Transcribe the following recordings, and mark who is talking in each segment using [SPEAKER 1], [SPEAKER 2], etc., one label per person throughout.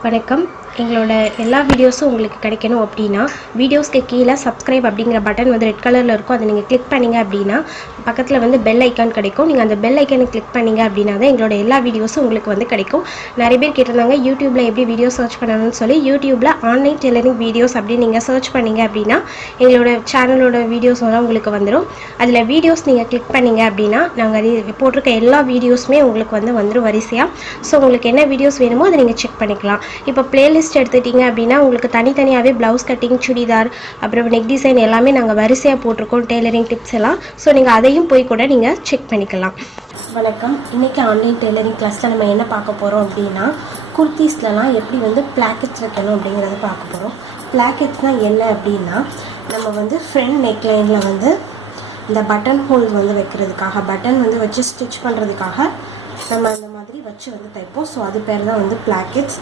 [SPEAKER 1] வணக்கம். எங்களோட எல்லா வீடியோஸும் உங்களுக்கு கிடைக்கணும் அப்படின்னா வீடியோஸ்க்கு கீழே சப்ஸ்கிரைப் அப்படிங்கிற பட்டன் வந்து ரெட் கலரில் இருக்கும். அதை நீங்கள் கிளிக் பண்ணிங்க அப்படின்னா பக்கத்தில் வந்து பெல் ஐக்கான் கிடைக்கும். நீங்கள் அந்த பெல் ஐக்கானை கிளிக் பண்ணீங்க அப்படின்னா தான் எங்களோட எல்லா வீடியோஸும் உங்களுக்கு வந்து கிடைக்கும். நிறைய பேர் கேட்டிருந்தாங்க யூடியூப்பில் எப்படி வீடியோ சர்ச் பண்ணணும்னு சொல்லி யூடியூப்பில் ஆன்லைன் டெய்லரிங் வீடியோஸ் அப்படின்னு நீங்கள் சர்ச் பண்ணீங்க அப்படின்னா எங்களோட சேனலோட வீடியோஸ் எல்லாம் உங்களுக்கு வந்துடும் அதில் வீடியோஸ் நீங்கள் கிளிக் பண்ணீங்க அப்படின்னா நாங்கள் அது போட்டிருக்க எல்லா வீடியோஸுமே உங்களுக்கு வந்து வந்துடும் வரிசையாக ஸோ உங்களுக்கு என்ன வீடியோஸ் வேணுமோ அதை நீங்கள் செக் பண்ணிக்கலாம். இப்போ பிளேலிஸ்ட் எடுத்துட்டீங்க அப்படின்னா உங்களுக்கு தனித்தனியாகவே ப்ளவுஸ் கட்டிங் சுடிதார் அப்புறம் நெக் டிசைன் எல்லாமே நாங்கள் வரிசையாக போட்டிருக்கோம் டெய்லரிங் டிப்ஸ் எல்லாம். ஸோ நீங்கள் அதையும் போய் கூட நீங்கள் செக் பண்ணிக்கலாம். வணக்கம். இன்றைக்கி ஆன்லைன் டெய்லரிங் கிளாஸில் நம்ம என்ன பார்க்க போகிறோம் அப்படின்னா குர்த்தீஸ்லலாம் எப்படி வந்து பிளாக்கெட்ஸ் வைக்கணும் அப்படிங்கிறத பார்க்க போகிறோம் பிளாக்கெட்ஸ்னால் என்ன அப்படின்னா நம்ம வந்து ஃப்ரண்ட் நெக்லைனில் வந்து இந்த பட்டன் ஹோல் வந்து வைக்கிறதுக்காக பட்டன் வந்து வச்சு ஸ்டிச் பண்ணுறதுக்காக நம்ம அந்த மாதிரி வச்சு வந்து தைப்போம். ஸோ அது பேர் தான் வந்து பிளாக்கெட்ஸ்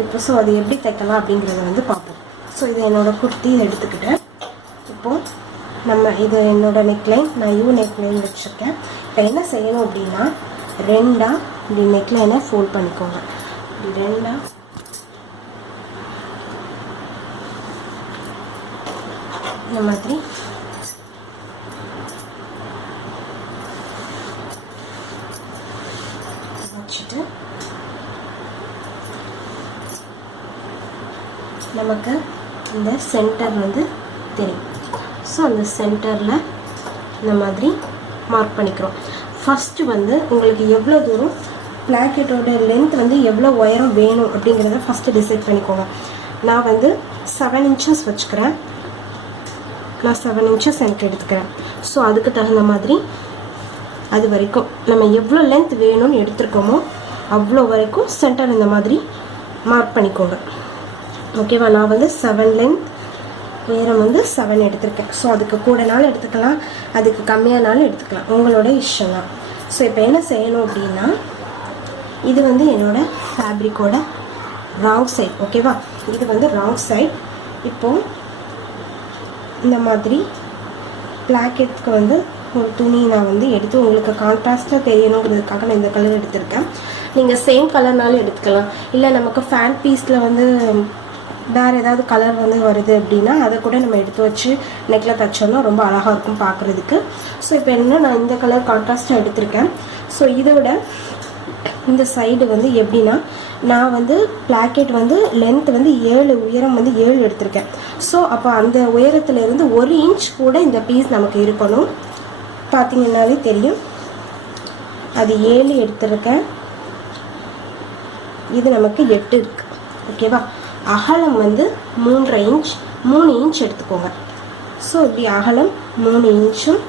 [SPEAKER 1] இப்போ ஸோ அது எப்படி தைக்கலாம் அப்படிங்கிறத வந்து பார்ப்போம். ஸோ இது என்னோடய குர்த்தி எடுத்துக்கிட்டேன். இப்போது நம்ம இது என்னோடய நெக்லைன் நான் யூ நெக்லைன் வச்சுருக்கேன். இப்போ என்ன செய்யணும் அப்படின்னா ரெண்டாக இப்படி நெக்லைனை ஃபோல்ட் பண்ணிக்கோங்க. இப்படி ரெண்டாக இந்த மாதிரி. வச்சுட்டு நமக்கு இந்த சென்டர் வந்து தெரியும். ஸோ அந்த சென்டரில் இந்த மாதிரி மார்க் பண்ணிக்கிறோம். ஃபஸ்ட்டு வந்து உங்களுக்கு எவ்வளோ தூரம் பிளாக்கெட்டோட லென்த் வந்து எவ்வளோ உயரம் வேணும் அப்படிங்கிறத ஃபஸ்ட்டு டிசைட் பண்ணிக்கோங்க. நான் வந்து செவன் இன்ச்சஸ் வச்சுக்கிறேன். நான் செவன் இன்ச்சஸ் எனக்கு எடுத்துக்கிறேன். ஸோ அதுக்கு தகுந்த மாதிரி அது வரைக்கும் நம்ம எவ்வளோ லென்த் வேணும்னு எடுத்துருக்கோமோ அவ்வளோ வரைக்கும் சென்டர் இந்த மாதிரி மார்க் பண்ணிக்கோங்க. ஓகேவா நான் வந்து செவன் லென்த் உயரம் வந்து செவன் எடுத்திருக்கேன். ஸோ அதுக்கு கூடனாலும் எடுத்துக்கலாம் அதுக்கு கம்மியானாலும் எடுத்துக்கலாம். உங்களோட இஷ்டம் தான் ஸோ இப்போ என்ன செய்யணும் அப்படின்னா இது வந்து என்னோடய ஃபேப்ரிக்கோட ராங் சைட் ஓகேவா இது வந்து ராங் சைட் இப்போது இந்த மாதிரி பிளாக்கெட்க்கு வந்து ஒரு துணி நான் வந்து எடுத்து உங்களுக்கு கான்ட்ராஸ்ட்டாக தெரியணுங்கிறதுக்காக நான் இந்த கலர் எடுத்திருக்கேன். நீங்கள் சேம் கலர்னாலும் எடுத்துக்கலாம். இல்லை நமக்கு ஃபேன் பீஸில் வந்து வேறு ஏதாவது கலர் வந்து வருது அப்படின்னா அதை கூட நம்ம எடுத்து வச்சு நெக்கில் தைச்சோம்னா ரொம்ப அழகாக இருக்கும் பார்க்குறதுக்கு. ஸோ இப்போ என்ன நான் இந்த கலர் கான்ட்ராஸ்ட்டாக எடுத்திருக்கேன். ஸோ இதை விட இந்த சைடு வந்து எப்படின்னா நான் வந்து பிளாக்கெட் வந்து லென்த் வந்து ஏழு உயரம் வந்து ஏழு எடுத்திருக்கேன். ஸோ அப்போ அந்த உயரத்துலேருந்து ஒரு இன்ச் கூட இந்த பீஸ் நமக்கு இருக்கணும். பார்த்தீங்கன்னாலே தெரியும். அது ஏழு எடுத்திருக்கேன். இது நமக்கு எட்டு இருக்குது ஓகேவா அகலம் வந்து மூன்றரை இன்ச் மூணு இன்ச் எடுத்துக்கோங்க. ஸோ இப்படி அகலம் மூணு இன்ச்சும்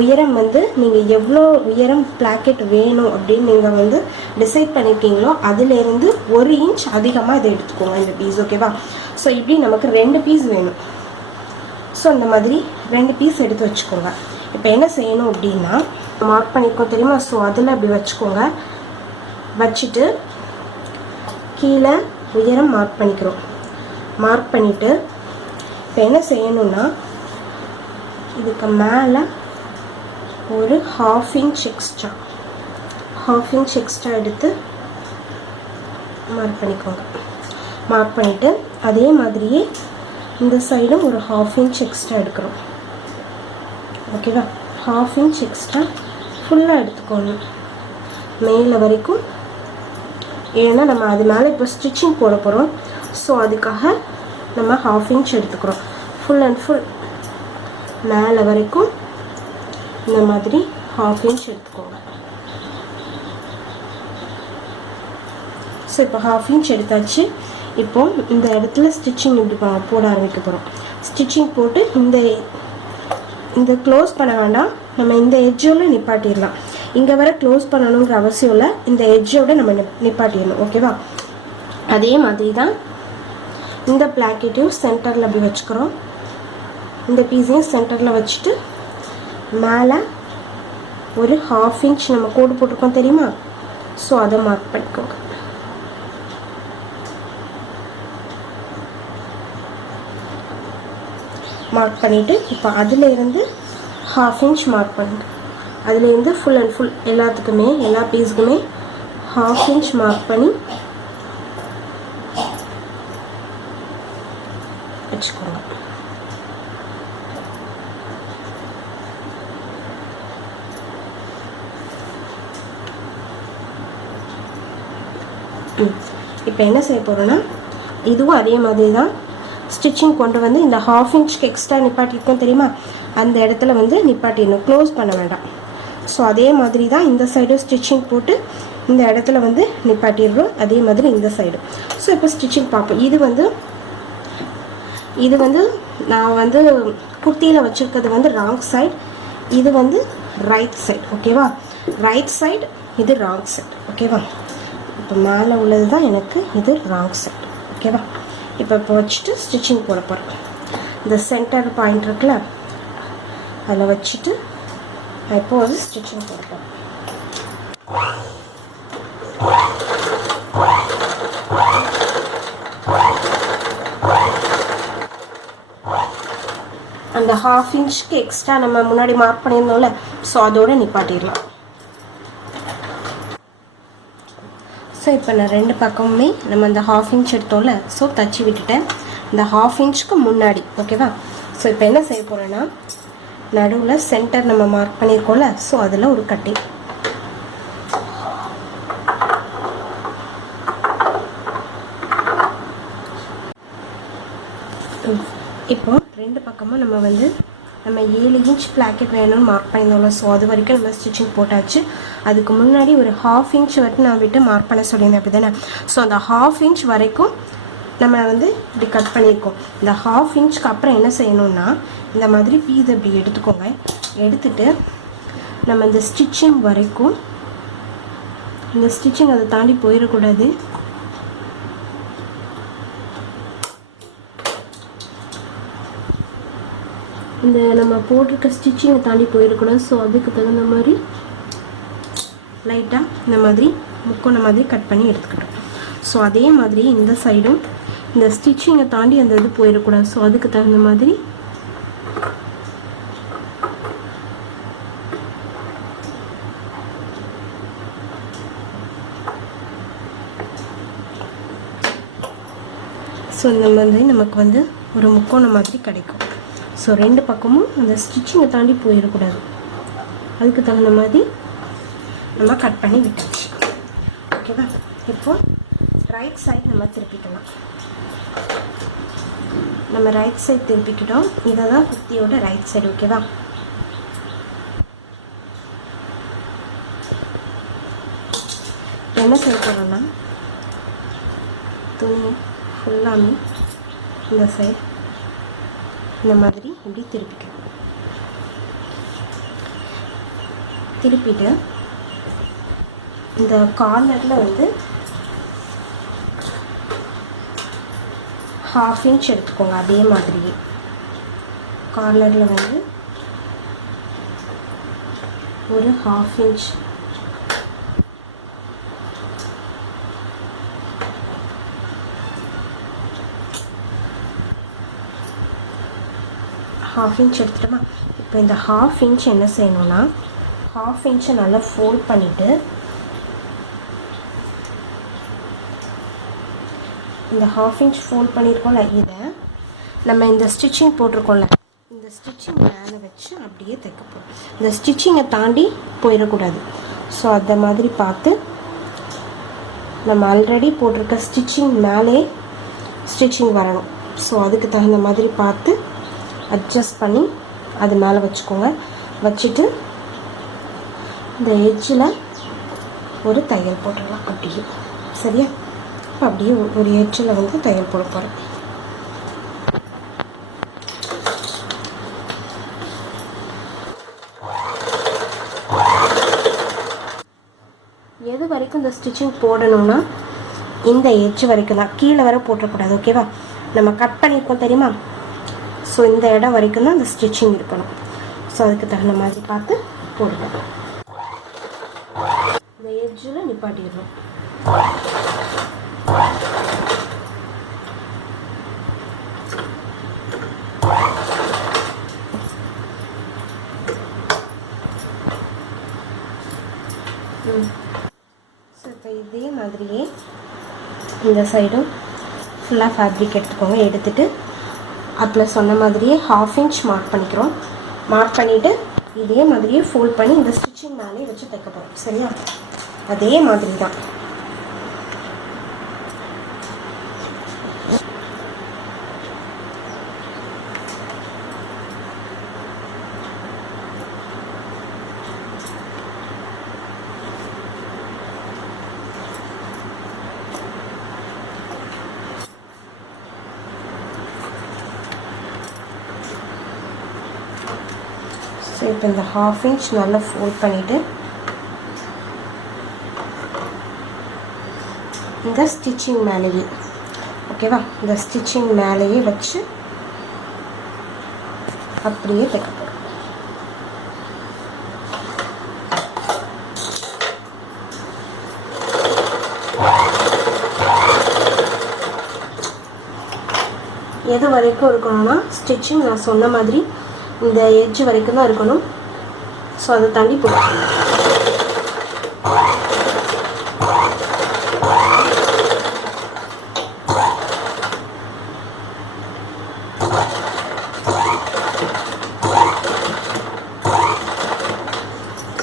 [SPEAKER 1] உயரம் வந்து நீங்கள் எவ்வளோ உயரம் பிளாக்கெட் வேணும் அப்படின்னு நீங்கள் வந்து டிசைட் பண்ணியிருக்கீங்களோ அதுலேருந்து ஒரு இன்ச் அதிகமாக இதை எடுத்துக்கோங்க இந்த பீஸ் ஓகேவா ஸோ இப்படி நமக்கு ரெண்டு பீஸ் வேணும். ஸோ இந்த மாதிரி ரெண்டு பீஸ் எடுத்து வச்சுக்கோங்க. இப்போ என்ன செய்யணும் அப்படின்னா மார்க் பண்ணியிருக்கோம் தெரியுமா? ஸோ அதில் அப்படி வச்சுக்கோங்க. வச்சுட்டு கீழே உயரம் மார்க் பண்ணிக்கிறோம். மார்க் பண்ணிவிட்டு இப்போ என்ன செய்யணும்னா இதுக்கு மேலே ஒரு half inch extra half inch extra எடுத்து மார்க் பண்ணிக்கோங்க. மார்க் பண்ணிவிட்டு அதே மாதிரியே இந்த சைடும் ஒரு ஹாஃப் இன்ச் எக்ஸ்ட்ரா எடுக்கிறோம். ஓகேவா ஹாஃப் இன்ச் எக்ஸ்ட்ரா ஃபுல்லாக எடுத்துக்கோணும். மேலே வரைக்கும் ஏன்னா நம்ம அது மேலே இப்போ ஸ்டிச்சிங் போட போகிறோம் ஸோ அதுக்காக நம்ம ஹாஃப் இன்ச் எடுத்துக்கிறோம். ஃபுல் அண்ட் ஃபுல் மேலே வரைக்கும் இந்த மாதிரி ஹாஃப் இன்ச் எடுத்துக்கோங்க. ஸோ இப்போ ஹாஃப் இன்ச் எடுத்தாச்சு. இப்போ இந்த இடத்துல ஸ்டிச்சிங் இப்படி போட ஆரம்பிக்க போகிறோம் ஸ்டிச்சிங் போட்டு இந்த இந்த க்ளோஸ் பண்ண வேண்டாம். நம்ம இந்த எட்ஜோட நிப்பாட்டிடலாம். இங்கே வர க்ளோஸ் பண்ணணுங்கிற அவசியம் இல்லை. இந்த எட்ஜோட நம்ம நிப்- நிப்பாட்டிடணும். ஓகேவா அதே மாதிரி தான் இந்த பிளாக்கெட்டையும் சென்டரில் அப்படி வச்சுக்கிறோம். இந்த பீஸையும் சென்டரில் வச்சுட்டு மேலே ஒரு ஹாஃப் இன்ச் நம்ம கோடு போட்டிருக்கோம் தெரியுமா? ஸோ அதை மார்க் பண்ணிக்கோங்க. மார்க் பண்ணிவிட்டு இப்போ அதில் இருந்து ஹாஃப் இன்ச் மார்க் பண்ணுங்க. அதுலேருந்து ஃபுல் அண்ட் ஃபுல் எல்லாத்துக்குமே எல்லா பீஸுக்குமே ஹாஃப் இன்ச் மார்க் பண்ணி வச்சுக்கோங்க. இப்போ என்ன செய்ய போகிறோன்னா இதுவும் அதே மாதிரி தான் ஸ்டிச்சிங் கொண்டு வந்து இந்த ஹாஃப் இன்ச்க்கு எக்ஸ்ட்ரா நிப்பாட்டிருக்கோம் தெரியுமா? அந்த இடத்துல வந்து நிப்பாட்டிடணும். க்ளோஸ் பண்ண வேண்டாம். ஸோ அதே மாதிரி தான் இந்த சைடும் ஸ்டிச்சிங் போட்டு இந்த இடத்துல வந்து நிப்பாட்டிடுறோம். அதே மாதிரி இந்த சைடு ஸோ இப்போ ஸ்டிச்சிங் பார்ப்போம். இது வந்து இது வந்து நான் வந்து குர்த்தியில் வச்சுருக்கிறது வந்து ராங் சைடு இது வந்து ரைட் சைடு ஓகேவா ரைட் சைடு இது ராங் சைடு ஓகேவா இப்போ மேலே உள்ளது தான் எனக்கு இது ராங் சைடு ஓகேவா இப்போ இப்போ வச்சுட்டு ஸ்டிச்சிங் போட போகிறேன் இந்த சென்டர் பாயிண்ட் இருக்குல்ல அதில் வச்சுட்டு நான் இப்போ வந்து ஸ்டிச்சிங் கொடுப்பேன் அந்த ஹாஃப் இன்ச்சுக்கு எக்ஸ்ட்ரா நம்ம முன்னாடி மார்க் பண்ணியிருந்தோம்ல ஸோ அதோட நிப்பாட்டிடலாம். ஸோ இப்போ நான் ரெண்டு பக்கமுமே நம்ம அந்த ஹாஃப் இன்ச் எடுத்தோம்ல ஸோ தச்சு விட்டுட்டேன். இந்த ஹாஃப் இன்ச்சுக்கு முன்னாடி ஓகேவா ஸோ இப்போ என்ன செய்ய போகிறேன்னா நடுவில் சென்டர் நம்ம மார்க் பண்ணியிருக்கோம்ல ஸோ அதில் ஒரு கட்டிங் இப்போ ரெண்டு பக்கமும் நம்ம வந்து நம்ம ஏழு இன்ச் பிளாக்கெட் வேணும்னு மார்க் பண்ணியிருந்தோம்ல ஸோ அது வரைக்கும் நம்ம ஸ்டிச்சிங் போட்டாச்சு. அதுக்கு முன்னாடி ஒரு ஹாஃப் இன்ச் வரைக்கும் நான் விட்டு மார்க் பண்ண சொல்லியிருந்தேன் அப்படி தானே ஸோ அந்த ஹாஃப் இன்ச் வரைக்கும் நம்ம வந்து இப்படி கட் பண்ணியிருக்கோம் இந்த ஹாஃப் இன்ச்சுக்கு அப்புறம் என்ன செய்யணும்னா இந்த மாதிரி பீஸ் இப்படி எடுத்துக்கோங்க. எடுத்துட்டு நம்ம இந்த ஸ்டிச்சிங் வரைக்கும் இந்த ஸ்டிச்சிங் அதை தாண்டி போயிடக்கூடாது. இந்த நம்ம போட்டிருக்க ஸ்டிச்சிங்கை தாண்டி போயிடக்கூடாது. ஸோ அதுக்கு தகுந்த மாதிரி லைட்டாக இந்த மாதிரி முக்கோண மாதிரி கட் பண்ணி எடுத்துக்கிட்டோம். ஸோ அதே மாதிரி இந்த சைடும் இந்த ஸ்டிச்சிங்கை தாண்டி அந்த இது போயிடக்கூடாது. ஸோ அதுக்கு தகுந்த மாதிரி ஸோ இந்த மாதிரி நமக்கு வந்து ஒரு முக்கோணம் மாதிரி கிடைக்கும். ஸோ ரெண்டு பக்கமும் அந்த ஸ்டிச்சிங்கை தாண்டி போயிடக்கூடாது. அதுக்கு தகுந்த மாதிரி நம்ம கட் பண்ணி விட்டுருச்சு ஓகேவா இப்போ ரைட் சைடு நம்ம திருப்பிக்கலாம். நம்ம ரைட் சைடு திருப்பிக்கிட்டோம் இதை தான் குத்தியோட ரைட் சைடு ஓகேவா என்ன செய்ய போகிறோன்னா துணி ஃபுல்லாமே இந்த சைடு இந்த மாதிரி இப்படி திருப்பிக்கணும். திருப்பிட்டு இந்த கார்னரில் வந்து ஹாஃப் இன்ச் எடுத்துக்கோங்க அதே மாதிரியே கார்னரில் வந்து ஒரு ஹாஃப் இன்ச் ஹாஃப் இன்ச் எடுத்துட்டோமா? இப்போ இந்த ஹாஃப் இன்ச் என்ன செய்யணும்னா ஹாஃப் இன்ச்சை நல்லா ஃபோல்ட் பண்ணிவிட்டு இந்த ஹாஃப் இன்ச் ஃபோல்ட் பண்ணியிருக்கோம்ல இதை நம்ம இந்த ஸ்டிச்சிங் போட்டிருக்கோம்ல இந்த ஸ்டிச்சிங் மேலே வச்சு அப்படியே தைக்க போகிறோம் இந்த ஸ்டிச்சிங்கை தாண்டி போயிடக்கூடாது. ஸோ அந்த மாதிரி பார்த்து நம்ம ஆல்ரெடி போட்டிருக்க ஸ்டிச்சிங் மேலே ஸ்டிச்சிங் வரணும். ஸோ அதுக்கு தகுந்த மாதிரி பார்த்து அட்ஜஸ்ட் பண்ணி அது மேலே வச்சுக்கோங்க. வச்சுட்டு இந்த எட்ஜில் ஒரு தையல் போட்டுடலாம் அப்படியே. சரியா? அப்படியே ஒரு எச்சில் வந்து தையல் போட போகிறேன் எது வரைக்கும் இந்த ஸ்டிச்சிங் போடணும்னா இந்த எட்ஜ் வரைக்கும் தான். கீழே வர போட்டக்கூடாது ஓகேவா நம்ம கட் பண்ணியிருக்கோம் தெரியுமா? ஸோ இந்த இடம் வரைக்கும் தான் இந்த ஸ்டிச்சிங் இருக்கணும். ஸோ அதுக்கு தகுந்த மாதிரி பார்த்து போடுவோம் இந்த எட்ஜில் நிப்பாட்டிடணும். ஸோ இப்போ இதே மாதிரியே இந்த சைடும் ஃபுல்லாக ஃபேப்ரிக் எடுத்துக்கோங்க. எடுத்துட்டு அதில் சொன்ன மாதிரியே ஹாஃப் இன்ச் மார்க் பண்ணிக்கிறோம். மார்க் பண்ணிவிட்டு இதே மாதிரியே ஃபோல்ட் பண்ணி இந்த ஸ்டிச்சிங் மேலே வச்சு தைக்க போகிறோம் சரியா? அதே மாதிரி தான் இப்போ இந்த ஹாஃப் இன்ச் நல்லா ஃபோல்ட் பண்ணிவிட்டு இந்த ஸ்டிச்சிங் மேலேயே ஓகேவா இந்த ஸ்டிச்சிங் மேலேயே வச்சு அப்படியே தைக்க போகிறோம் எது வரைக்கும் இருக்கணும்னா ஸ்டிச்சிங் நான் சொன்ன மாதிரி இந்த எட்ஜ் வரைக்கும் தான் இருக்கணும். ஸோ அதை தாண்டி போகும்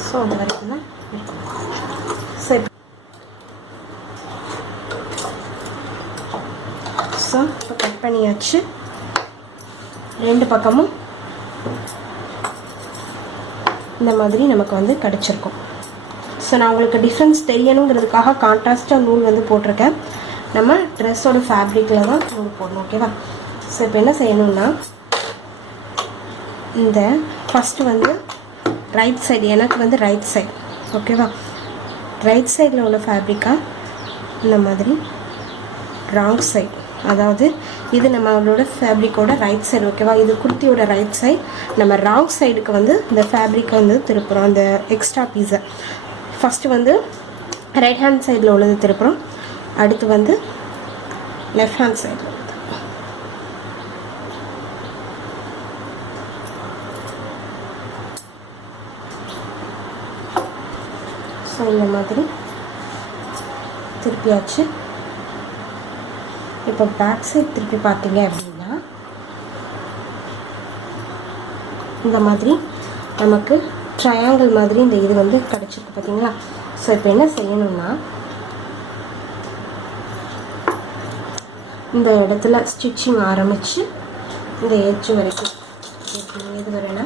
[SPEAKER 1] ஸோ அது வரைக்கும் தான் சரி. ஸோ இப்போ கட் பண்ணியாச்சு. ரெண்டு பக்கமும் இந்த மாதிரி நமக்கு வந்து கிடச்சிருக்கும். ஸோ நான் உங்களுக்கு டிஃப்ரென்ஸ் தெரியணுங்கிறதுக்காக கான்ட்ராஸ்டாக நூல் வந்து போட்டிருக்கேன். நம்ம ட்ரெஸ்ஸோட ஃபேப்ரிக்கில் தான் நூல் போடணும் ஓகேவா ஸோ இப்போ என்ன செய்யணும்னா இந்த ஃபஸ்ட்டு வந்து ரைட் சைடு எனக்கு வந்து ரைட் சைடு ஓகேவா ரைட் சைடில் உள்ள ஃபேப்ரிக்காக இந்த மாதிரி ராங் சைடு அதாவது இது நம்மளோட ஃபேப்ரிக்கோட ரைட் சைடு ஓகேவா இது குர்த்தியோட ரைட் சைடு நம்ம ராங் சைடுக்கு வந்து இந்த ஃபேப்ரிக்கை வந்து திருப்புறோம். அந்த எக்ஸ்ட்ரா பீஸை ஃபஸ்ட்டு வந்து ரைட் ஹேண்ட் சைடில் உள்ளது திருப்புறோம். அடுத்து வந்து லெஃப்ட் ஹேண்ட் சைடில் ஸோ இந்த மாதிரி திருப்பியாச்சு. இப்போ பேக் சைட் திருப்பி பார்த்தீங்க அப்படின்னா இந்த மாதிரி நமக்கு ட்ரையாங்கிள் மாதிரி இந்த இது வந்து கிடச்சிருக்கு பார்த்தீங்களா? ஸோ இப்போ என்ன செய்யணும்னா இந்த இடத்துல ஸ்டிச்சிங் ஆரம்பித்து இந்த எட்ஜ் வரைக்கும் இது எது வரேன்னா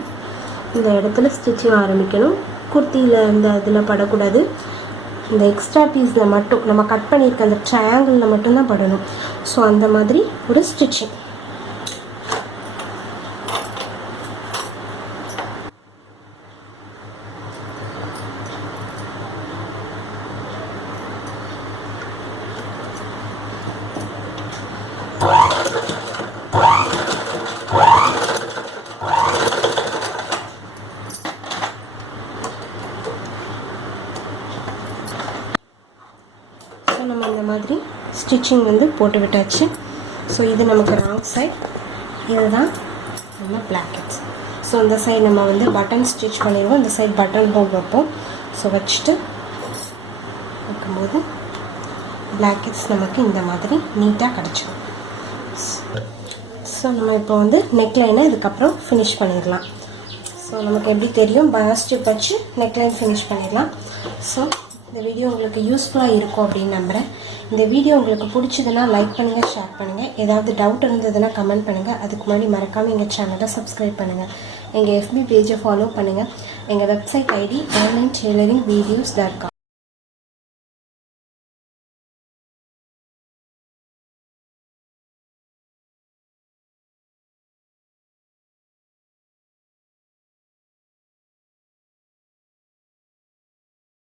[SPEAKER 1] இந்த இடத்துல ஸ்டிச்சிங் ஆரம்பிக்கணும். குர்த்தியில் இந்த இதில் படக்கூடாது. இந்த எக்ஸ்ட்ரா பீஸில் மட்டும் நம்ம கட் பண்ணியிருக்க அந்த ட்ரையாங்கிளில் மட்டும்தான் படணும். ஸோ அந்த மாதிரி ஒரு ஸ்டிச்சிங் ஸோ நம்ம இந்த மாதிரி ஸ்டிச்சிங் வந்து போட்டு விட்டாச்சு ஸோ இது நமக்கு ராங் சைட் இதுதான் நம்ம பிளாக்கெட்ஸ் ஸோ இந்த சைடு நம்ம வந்து பட்டன் ஸ்டிச் பண்ணிடுவோம் இந்த சைடு பட்டன் ஹோல் வைப்போம். ஸோ வச்சுட்டு வைக்கும்போது பிளாக்கெட்ஸ் நமக்கு இந்த மாதிரி நீட்டாக கிடச்சிடும் ஸோ நம்ம இப்போ வந்து நெக்லைனை இதுக்கப்புறம் ஃபினிஷ் பண்ணிடலாம். ஸோ நமக்கு எப்படி தெரியும்? பயாஸ்டிப் வச்சு நெக்லைன் ஃபினிஷ் பண்ணிடலாம். ஸோ இந்த வீடியோ உங்களுக்கு யூஸ்ஃபுல்லாக இருக்கும் அப்படின்னு நம்புகிறேன் இந்த வீடியோ உங்களுக்கு பிடிச்சதுன்னா லைக் பண்ணுங்கள் ஷேர் பண்ணுங்கள் ஏதாவது டவுட் இருந்ததுன்னா கமெண்ட் பண்ணுங்கள் அதுக்கு முன்னாடி மறக்காமல் எங்கள் சேனலை சப்ஸ்கிரைப் பண்ணுங்கள் எங்கள் எஃபி பேஜை ஃபாலோ பண்ணுங்கள் எங்கள் website ID online tailoring videos dot com